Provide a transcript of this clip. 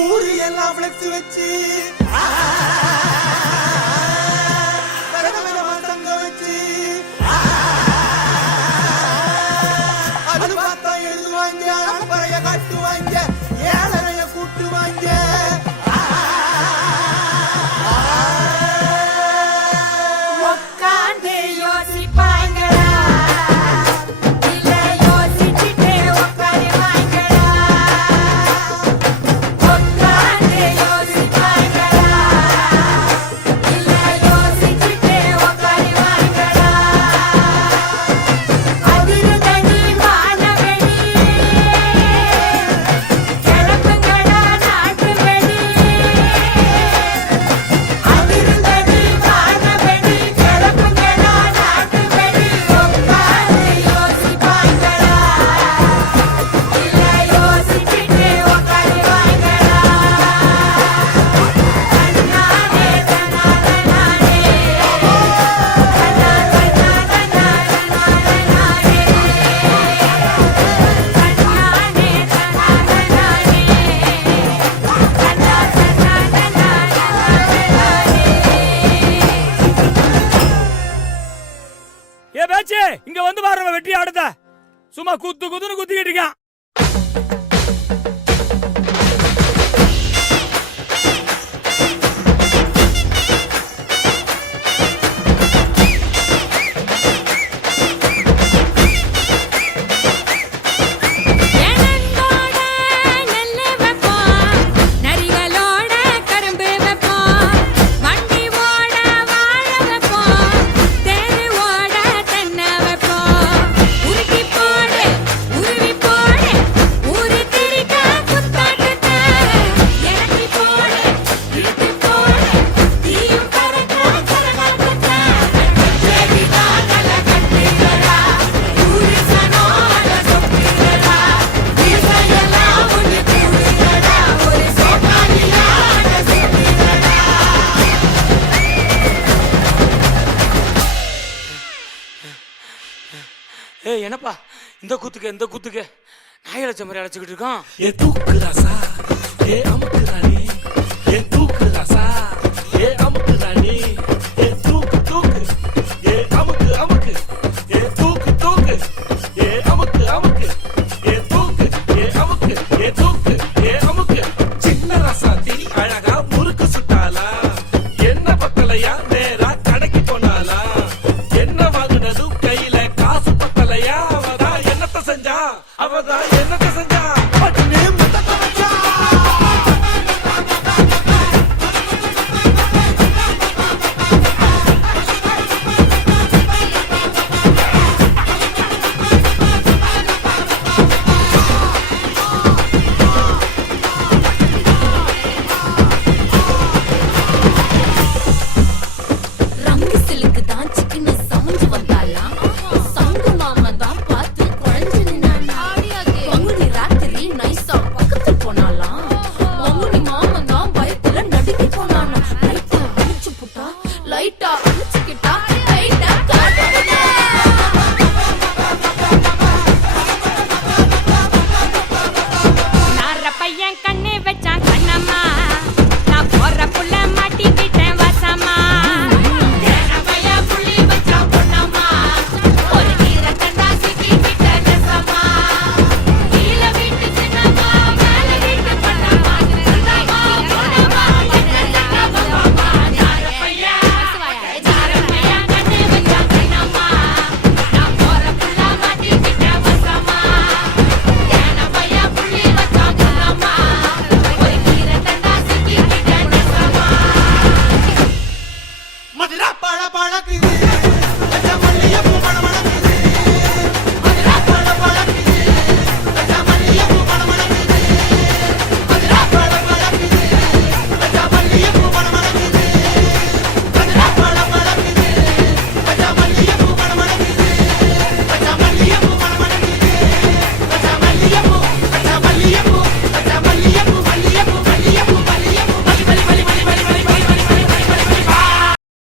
ஊரு எல்லாம் ஃப்ளெக்ஸ் வச்சு தங்க வச்சு அது பார்த்தா எழுதுவாங்க பறைய காட்டுவாங்க ஏழரைய கூட்டுவாங்க உட்கார்ந்து யோசிப்பாங்களா இல்ல யோசிச்சுட்டே உட்காருவாங்களா உட்கார்ந்து யோசிப்பாங்களா இல்ல யோசிச்சுட்டே உட்காருவாங்களா அதிர்தனி வானவெளி கிளம்புங்களா நாட்டு வெளி அதிர்தனி வானவெளி கிளம்புங்களா நாட்டு வெளி உட்கார்ந்து யோசிப்பாங்களா இல்ல யோசிச்சுட்டே உட்காருவாங்களா தன்னானே தன்னானே ஏ பேச்சு இங்க வந்து பாருங்க வெற்றி ஆடுத சும்மா குத்து குத்துன்னு குத்திக்கிட்டு இருக்கான். ஏனங்கோட நெல்லு வைப்போம் நரிகளோட கரும்பு வைப்போம் வண்டி ஓட வாழ வைப்போம் தேரு ஓட தென்னை வைப்போம் உருட்டி போடு உருவி போடு ஊரு திரிக்க குத்தாட்டத்தை இறக்கி போடு இழுத்து போடு தீயும் பறக்க கரகாட்டத்தை செடிதானல கட்டிகளா ஊரு சனோட சொப்பிகளா இசையெல்லாம் ஒன்று கூடுகளா ஒரு சோக்காலியான சொப்பிகளா ஏய் என்னப்பா இந்த குத்துக்கு நாய் அழைச்ச மாதிரி அழைச்சிக்கிட்டு இருக்கான். ये तूक रासा ये अमक रानी ये तूक रासा ये अमक रानी ये तूक तूक ये अमक अमक ये तूक तूक ये अमक अमक ये तूक ये अमक ये तूक ये अमक சின்ன ராசாத்தி அழகா முறுக்கு சுட்டாளா என்ன பத்தலையா நேரா கடைக்கு போனாளா என்ன வாங்குனதும் கையில காசு பத்தலையா அவதான் என்னத்த செஞ்சா பட்டுனு முத்தத்தை வச்சா மதுரா பழ பழக்குது